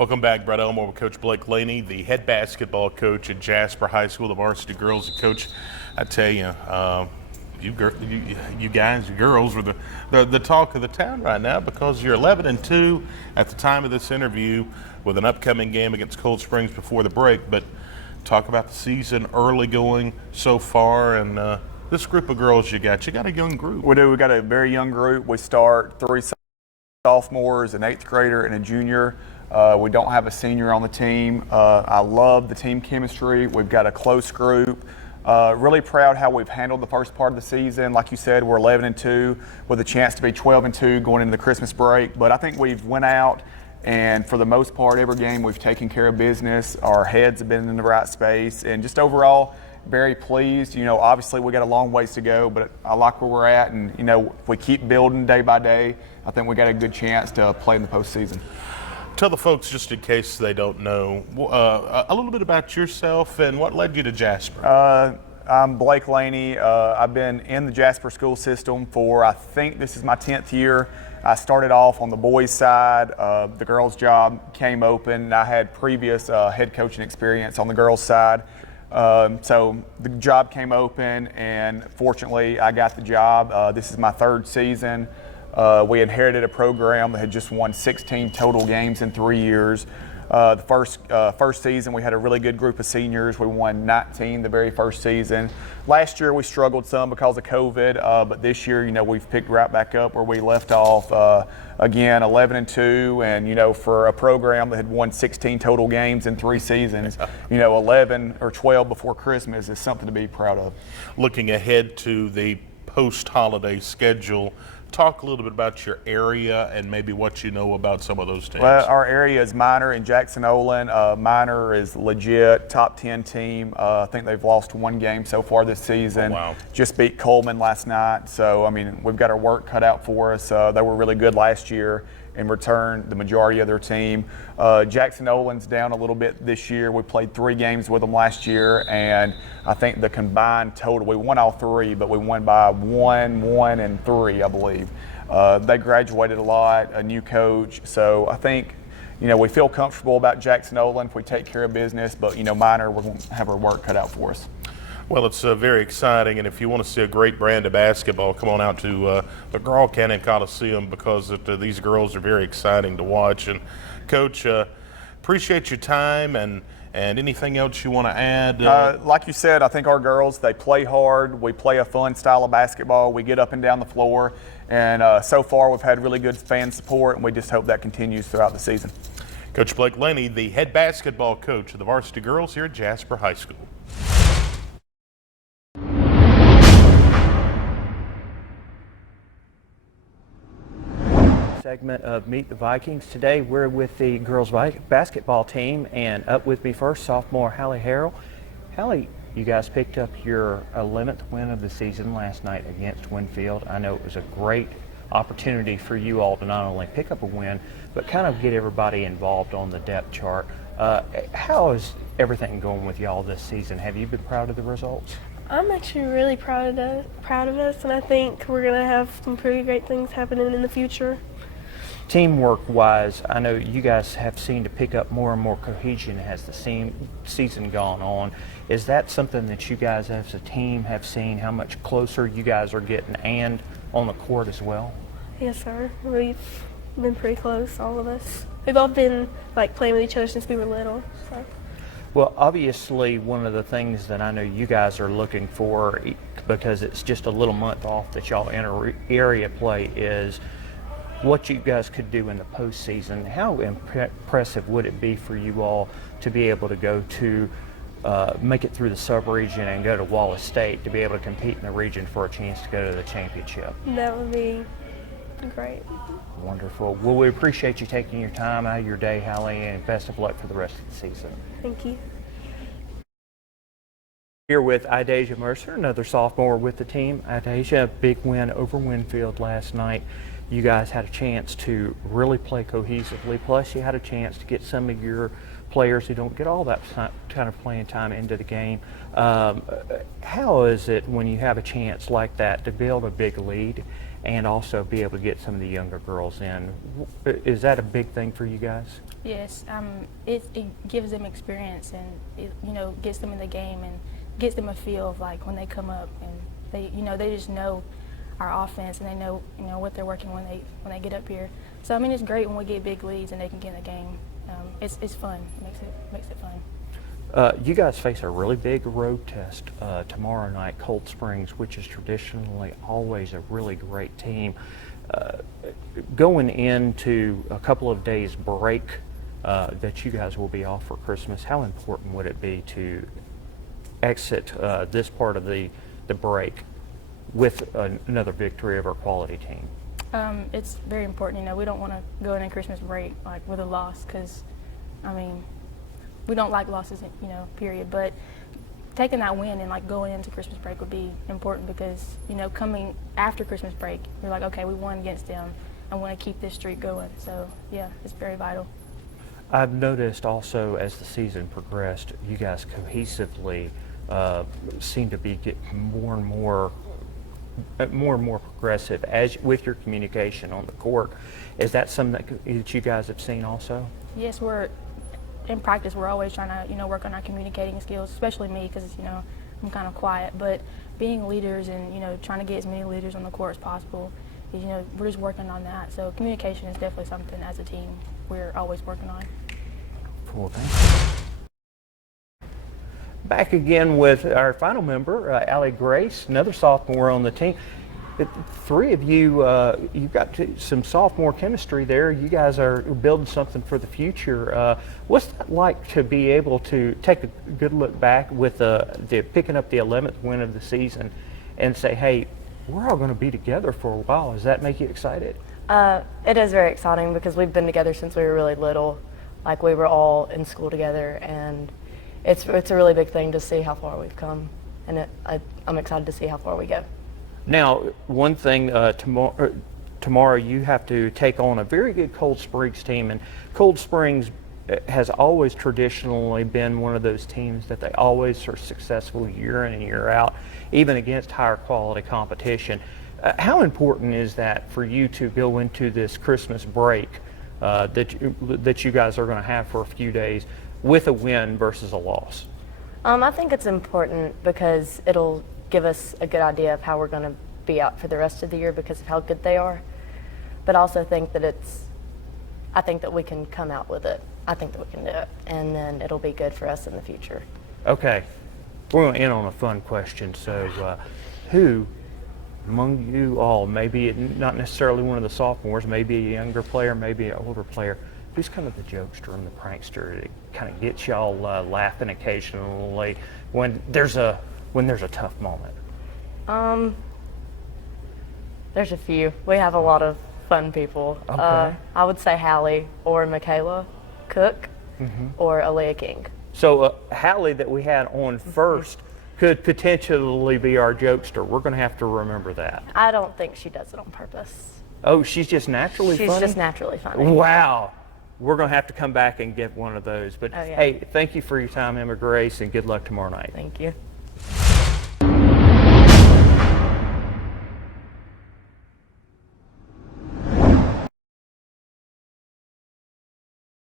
Welcome back, Brett Elmore with Coach Blake Laney, the head basketball coach at Jasper High School, the varsity girls. And Coach, I tell you, you guys, you girls, are the talk of the town right now because you're 11-2 at the time of this interview with an upcoming game against Cold Springs before the break. But talk about the season early going so far, and this group of girls you got a young group. We do. We got a very young group. We start 3 sophomores, an 8th grader, and a junior. We don't have a senior on the team. I love the team chemistry. We've got a close group. Really proud how we've handled the first part of the season. Like you said, we're 11-2 with a chance to be 12-2 going into the Christmas break. But I think we've went out and for the most part, every game we've taken care of business. Our heads have been in the right space, and just overall, very pleased. You know, obviously we got a long ways to go, but I like where we're at, and you know, if we keep building day by day, I think we got a good chance to play in the postseason. Tell the folks, just in case they don't know, a little bit about yourself and what led you to Jasper. I'm Blake Laney. I've been in the Jasper school system for, I think this is my 10th year. I started off on the boys' side. The girls' job came open. I had previous head coaching experience on the girls' side. So the job came open, and fortunately I got the job. This is my 3rd season. We inherited a program that had just won 16 total games in 3 years. The first season we had a really good group of seniors. We won 19 the very first season. Last year we struggled some because of COVID, but this year, you know, we've picked right back up where we left off. Again, 11-2, and you know, for a program that had won 16 total games in 3 seasons, you know, 11 or 12 before Christmas is something to be proud of. Looking ahead to the post-holiday schedule, talk a little bit about your area and maybe what you know about some of those teams. Well, our area is Minor and Jackson-Olin. Minor is legit, top 10 team. I think they've lost 1 game so far this season. Oh, wow. Just beat Coleman last night. So, I mean, we've got our work cut out for us. They were really good last year and returned the majority of their team. Jackson-Olin's down a little bit this year. We played 3 games with them last year, and I think the combined total, we won all 3, but we won by 1, and 3, I believe. They graduated a lot, a new coach, so I think, you know, we feel comfortable about Jackson-Olin if we take care of business, but, you know, Minor, we're going to have our work cut out for us. Well, it's very exciting, and if you want to see a great brand of basketball, come on out to the Carl Cannon Coliseum, because these girls are very exciting to watch. And Coach, appreciate your time, and anything else you want to add? Like you said, I think our girls, they play hard. We play a fun style of basketball. We get up and down the floor, and so far we've had really good fan support, and we just hope that continues throughout the season. Coach Blake Laney, the head basketball coach of the varsity girls here at Jasper High School. Segment of Meet the Vikings. Today we're with the girls basketball team, and up with me first, sophomore Hallie Harrell. Hallie, you guys picked up your 11th win of the season last night against Winfield. I know it was a great opportunity for you all to not only pick up a win, but kind of get everybody involved on the depth chart. How is everything going with y'all this season? Have you been proud of the results? I'm actually really proud of us, and I think we're going to have some pretty great things happening in the future. Teamwork-wise, I know you guys have seemed to pick up more and more cohesion as the season gone on. Is that something that you guys as a team have seen, how much closer you guys are getting and on the court as well? Yes, sir. We've been pretty close, all of us. We've all been like playing with each other since we were little. So. Well, obviously, one of the things that I know you guys are looking for, because it's just a little month off that y'all enter area play, is what you guys could do in the postseason. How impressive would it be for you all to be able to go to make it through the sub-region and go to Wallace State to be able to compete in the region for a chance to go to the championship? That would be great. Wonderful. Well, we appreciate you taking your time out of your day, Hallie, and best of luck for the rest of the season. Thank you. Here with Idaysia Mercer, another sophomore with the team. Idaysia, a big win over Winfield last night. You guys had a chance to really play cohesively, plus you had a chance to get some of your players who don't get all that kind of playing time into the game. How is it when you have a chance like that to build a big lead and also be able to get some of the younger girls in? Is that a big thing for you guys? Yes, it gives them experience, and it, gets them in the game and gets them a feel of like when they come up, and they just know our offense, and they know what they're working when they get up here. So I mean, it's great when we get big leads and they can get in the game. It's fun. It makes it fun. You guys face a really big road test tomorrow night, Cold Springs, which is traditionally always a really great team. Going into a couple of days break that you guys will be off for Christmas, how important would it be to exit this part of the break with another victory of our quality team? It's very important. We don't want to go into Christmas break like with a loss, because I mean, we don't like losses, period. But taking that win and like going into Christmas break would be important, because coming after Christmas break, we're like, okay, we won against them, and want to keep this streak going. So yeah, it's very vital. I've noticed also as the season progressed, you guys cohesively seem to be getting more and more progressive as with your communication on the court. Is that something that you guys have seen also? Yes, in practice we're always trying to work on our communicating skills, especially me, because I'm kind of quiet. But being leaders and trying to get as many leaders on the court as possible, we're just working on that. So communication is definitely something as a team we're always working on. Cool, thanks. Back again with our final member, Allie Grace, another sophomore on the team. The three of you, you've got some sophomore chemistry there. You guys are building something for the future. What's that like to be able to take a good look back with picking up the 11th win of the season and say, hey, we're all going to be together for a while? Does that make you excited? It is very exciting, because we've been together since we were really little. Like, we were all in school together, and it's a really big thing to see how far we've come, and I'm excited to see how far we go. Now, one thing, tomorrow you have to take on a very good Cold Springs team, and Cold Springs has always traditionally been one of those teams that they always are successful year in and year out, even against higher quality competition. How important is that for you to go into this Christmas break that you guys are going to have for a few days with a win versus a loss? I think it's important because it'll give us a good idea of how we're going to be out for the rest of the year because of how good they are. But I also think that I think that we can come out with it. I think that we can do it, and then it'll be good for us in the future. Okay, we're going to end on a fun question. So who among you all, maybe not necessarily one of the sophomores, maybe a younger player, maybe an older player, who's kind of the jokester and the prankster that kind of gets y'all laughing occasionally when there's a tough moment? There's a few. We have a lot of fun people. Okay. I would say Hallie or Michaela Cook or Aaliyah King. So Hallie, that we had on first, could potentially be our jokester. We're going to have to remember that. I don't think she does it on purpose. Oh, she's just naturally funny? She's just naturally funny. Wow. We're going to have to come back and get one of those. But Oh, yeah. hey, thank you for your time, Emma Grace, and good luck tomorrow night. Thank you.